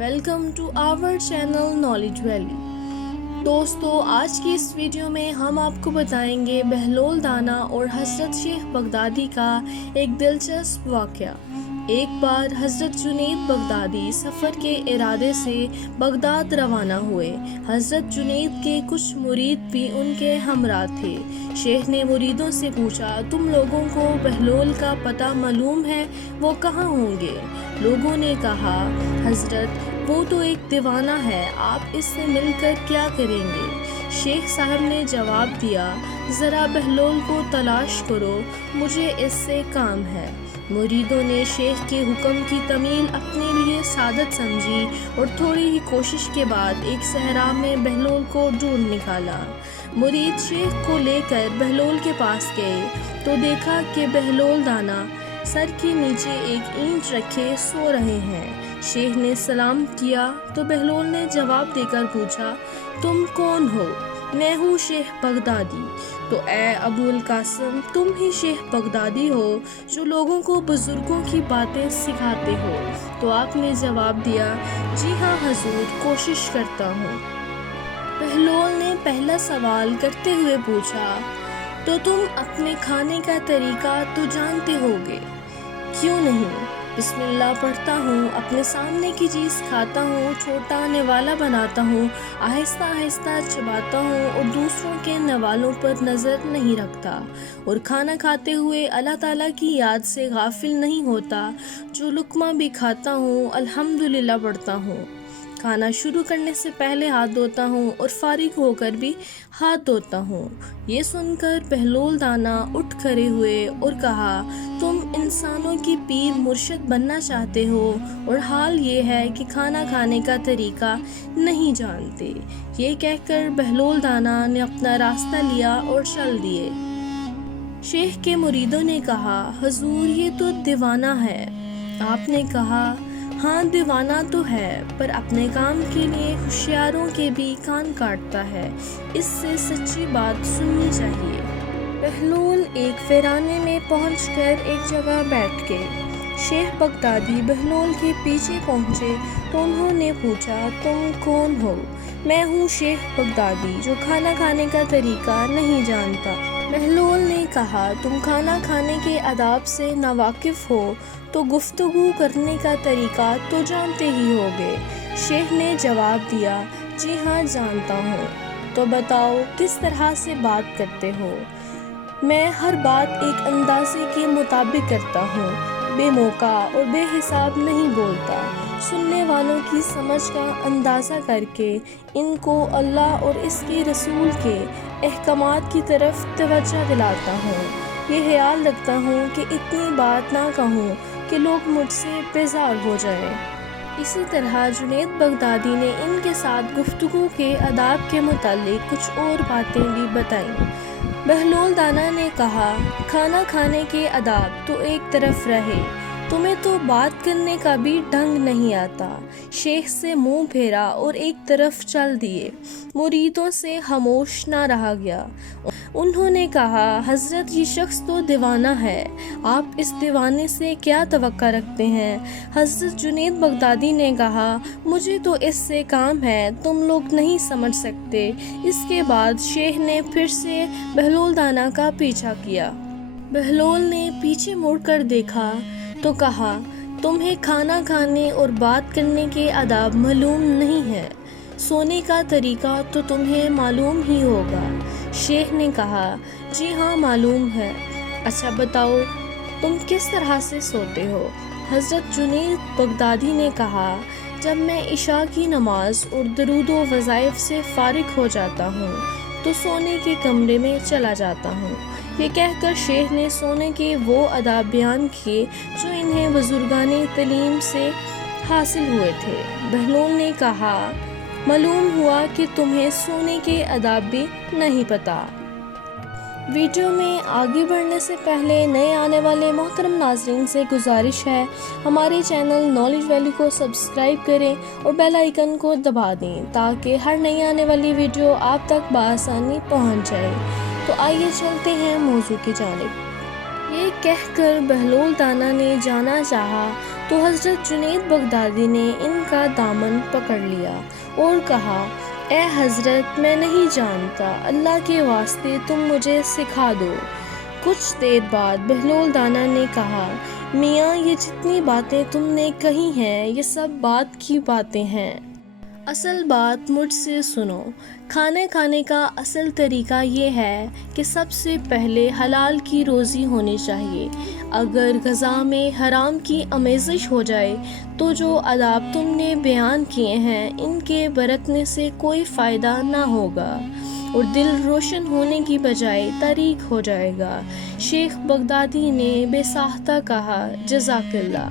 Welcome to our channel Knowledge Valley. دوستو، آج کی اس ویڈیو میں ہم آپ کو بتائیں گے بہلول دانا اور حضرت شیخ بغدادی کا ایک دلچسپ واقعہ۔ ایک بار حضرت جنید بغدادی سفر کے ارادے سے بغداد روانہ ہوئے۔ حضرت جنید کے کچھ مرید بھی ان کے ہمراہ تھے۔ شیخ نے مریدوں سے پوچھا، تم لوگوں کو بہلول کا پتہ معلوم ہے؟ وہ کہاں ہوں گے؟ لوگوں نے کہا، حضرت وہ تو ایک دیوانہ ہے، آپ اس سے مل کر کیا کریں گے؟ شیخ صاحب نے جواب دیا، ذرا بہلول کو تلاش کرو، مجھے اس سے کام ہے۔ مریدوں نے شیخ کے حکم کی تعمیل اپنے لیے سعادت سمجھی اور تھوڑی ہی کوشش کے بعد ایک صحرا میں بہلول کو ڈھونڈ نکالا۔ مرید شیخ کو لے کر بہلول کے پاس گئے تو دیکھا کہ بہلول دانا سر کے نیچے ایک اینٹ رکھے سو رہے ہیں۔ شیخ نے سلام کیا تو بہلول نے جواب دے کر پوچھا، تم کون ہو؟ میں ہوں شیخ بغدادی۔ تو اے ابو القاسم، تم ہی شیخ بغدادی ہو جو لوگوں کو بزرگوں کی باتیں سکھاتے ہو؟ تو آپ نے جواب دیا، جی ہاں حضور، کوشش کرتا ہوں۔ بہلول نے پہلا سوال کرتے ہوئے پوچھا، تو تم اپنے کھانے کا طریقہ تو جانتے ہوگے؟ کیوں نہیں؟ بسم اللہ پڑھتا ہوں، اپنے سامنے کی چیز کھاتا ہوں، چھوٹا نوالا بناتا ہوں، آہستہ آہستہ چباتا ہوں اور دوسروں کے نوالوں پر نظر نہیں رکھتا، اور کھانا کھاتے ہوئے اللہ تعالیٰ کی یاد سے غافل نہیں ہوتا۔ جو لقمہ بھی کھاتا ہوں الحمدللہ پڑھتا ہوں۔ کھانا شروع کرنے سے پہلے ہاتھ دھوتا ہوں اور فارغ ہو کر بھی ہاتھ دھوتا ہوں۔ یہ سن کر بہلول دانا اٹھ کھڑے ہوئے اور کہا، تم انسانوں کی پیر مرشد بننا چاہتے ہو اور حال یہ ہے کہ کھانا کھانے کا طریقہ نہیں جانتے۔ یہ کہہ کر بہلول دانا نے اپنا راستہ لیا اور چل دیے۔ شیخ کے مریدوں نے کہا، حضور یہ تو دیوانہ ہے۔ آپ نے کہا، ہاں دیوانہ تو ہے، پر اپنے کام کے لیے ہوشیاروں کے بھی کان کاٹتا ہے، اس سے سچی بات سننی چاہیے۔ بہلول ایک ویرانے میں پہنچ کر ایک جگہ بیٹھ گئے۔ شیخ بغدادی بہلول کے پیچھے پہنچے تو انہوں نے پوچھا، تم کون ہو؟ میں ہوں شیخ بغدادی جو کھانا کھانے کا طریقہ نہیں جانتا۔ بہلول نے کہا، تم کھانا کھانے کے آداب سے ناواقف ہو تو گفتگو کرنے کا طریقہ تو جانتے ہی ہوگے۔ شیخ نے جواب دیا، جی ہاں جانتا ہوں۔ تو بتاؤ کس طرح سے بات کرتے ہو؟ میں ہر بات ایک اندازے کے مطابق کرتا ہوں، بے موقع اور بے حساب نہیں بولتا۔ سننے والوں کی سمجھ کا اندازہ کر کے ان کو اللہ اور اس کے رسول کے احکامات کی طرف توجہ دلاتا ہوں۔ یہ خیال رکھتا ہوں کہ اتنی بات نہ کہوں کہ لوگ مجھ سے بیزار ہو جائیں۔ اسی طرح جنید بغدادی نے ان کے ساتھ گفتگو کے آداب کے متعلق کچھ اور باتیں بھی بتائیں۔ بہلول دانا نے کہا، کھانا کھانے کے آداب تو ایک طرف رہے، تمہیں تو بات کرنے کا بھی ڈھنگ نہیں آتا۔ شیخ سے منہ پھیرا اور ایک طرف چل دیے۔ مریدوں سے خاموش نہ رہا گیا۔ انہوں نے کہا، حضرت یہ شخص تو دیوانہ ہے، آپ اس دیوانے سے کیا توقع رکھتے ہیں؟ حضرت جنید بغدادی نے کہا، مجھے تو اس سے کام ہے، تم لوگ نہیں سمجھ سکتے۔ اس کے بعد شیخ نے پھر سے بہلول دانا کا پیچھا کیا۔ بہلول نے پیچھے مڑ کر دیکھا تو کہا، تمہیں کھانا کھانے اور بات کرنے کے آداب معلوم نہیں ہیں، سونے کا طریقہ تو تمہیں معلوم ہی ہوگا۔ شیخ نے کہا، جی ہاں معلوم ہے۔ اچھا بتاؤ تم کس طرح سے سوتے ہو؟ حضرت جنید بغدادی نے کہا، جب میں عشاء کی نماز اور درود و وظائف سے فارغ ہو جاتا ہوں تو سونے کے کمرے میں چلا جاتا ہوں۔ یہ کہہ کر شیخ نے سونے کے وہ آداب بیان کیے جو انہیں بزرگان تعلیم سے حاصل ہوئے تھے۔ بہلول نے کہا، معلوم ہوا کہ تمہیں سونے کے آداب بھی نہیں پتہ۔ ویڈیو میں آگے بڑھنے سے پہلے نئے آنے والے محترم ناظرین سے گزارش ہے، ہمارے چینل نالج ویلی کو سبسکرائب کریں اور بیل آئیکن کو دبا دیں تاکہ ہر نئی آنے والی ویڈیو آپ تک بآسانی پہنچ جائے۔ تو آئیے چلتے ہیں موضوع کی جانب۔ یہ کہہ کر بہلول دانا نے جانا چاہا تو حضرت جنید بغدادی نے ان کا دامن پکڑ لیا اور کہا، اے حضرت، میں نہیں جانتا، اللہ کے واسطے تم مجھے سکھا دو۔ کچھ دیر بعد بہلول دانا نے کہا، میاں، یہ جتنی باتیں تم نے کہی ہیں یہ سب بات کی باتیں ہیں، اصل بات مجھ سے سنو۔ کھانے کھانے کا اصل طریقہ یہ ہے کہ سب سے پہلے حلال کی روزی ہونی چاہیے۔ اگر غذا میں حرام کی آمیزش ہو جائے تو جو آداب تم نے بیان کیے ہیں ان کے برتنے سے کوئی فائدہ نہ ہوگا اور دل روشن ہونے کی بجائے تاریک ہو جائے گا۔ شیخ بغدادی نے بے ساختہ کہا، جزاک اللہ۔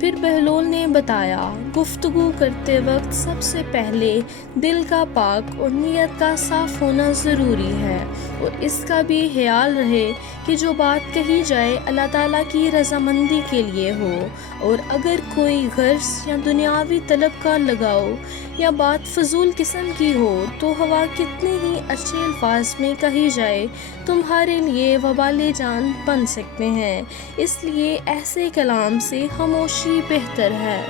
پھر بہلول نے بتایا، گفتگو کرتے وقت سب سے پہلے دل کا پاک اور نیت کا صاف ہونا ضروری ہے، اور اس کا بھی خیال رہے کہ جو بات کہی جائے اللہ تعالیٰ کی رضامندی کے لیے ہو، اور اگر کوئی غرض یا دنیاوی طلب کا لگاؤ یا بات فضول قسم کی ہو تو ہوا کتنے ہی اچھے الفاظ میں کہی جائے تمہارے لیے وبال جان بن سکتے ہیں، اس لیے ایسے کلام سے خاموشی بہتر ہے۔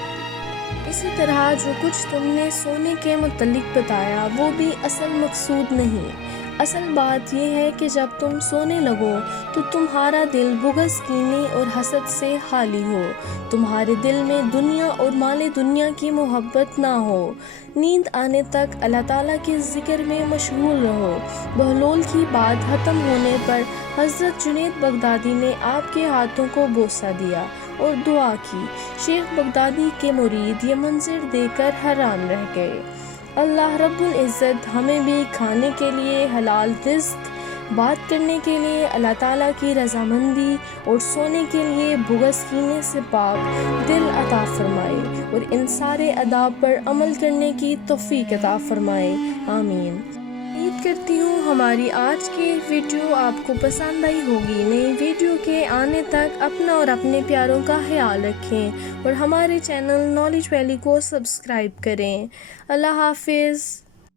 اسی طرح جو کچھ تم نے سونے کے متعلق بتایا وہ بھی اصل مقصود نہیں۔ اصل بات یہ ہے کہ جب تم سونے لگو تو تمہارا دل بغض، کینے اور حسد سے خالی ہو، تمہارے دل میں دنیا اور مال دنیا کی محبت نہ ہو، نیند آنے تک اللہ تعالیٰ کے ذکر میں مشغول رہو۔ بہلول کی بات ختم ہونے پر حضرت جنید بغدادی نے آپ کے ہاتھوں کو بوسہ دیا اور دعا کی۔ شیخ بغدادی کے مرید یہ منظر دیکھ کر حیران رہ گئے۔ اللہ رب العزت ہمیں بھی کھانے کے لیے حلال رزق، بات کرنے کے لیے اللہ تعالیٰ کی رضامندی اور سونے کے لیے بغض، کینے سے پاک دل عطا فرمائے اور ان سارے آداب پر عمل کرنے کی توفیق عطا فرمائے، آمین۔ امید کرتی ہوں ہماری آج کی ویڈیو آپ کو پسند آئی ہوگی۔ نئی ویڈیو کے آنے تک اپنا اور اپنے پیاروں کا خیال رکھیں اور ہمارے چینل نالج ویلی کو سبسکرائب کریں۔ اللہ حافظ۔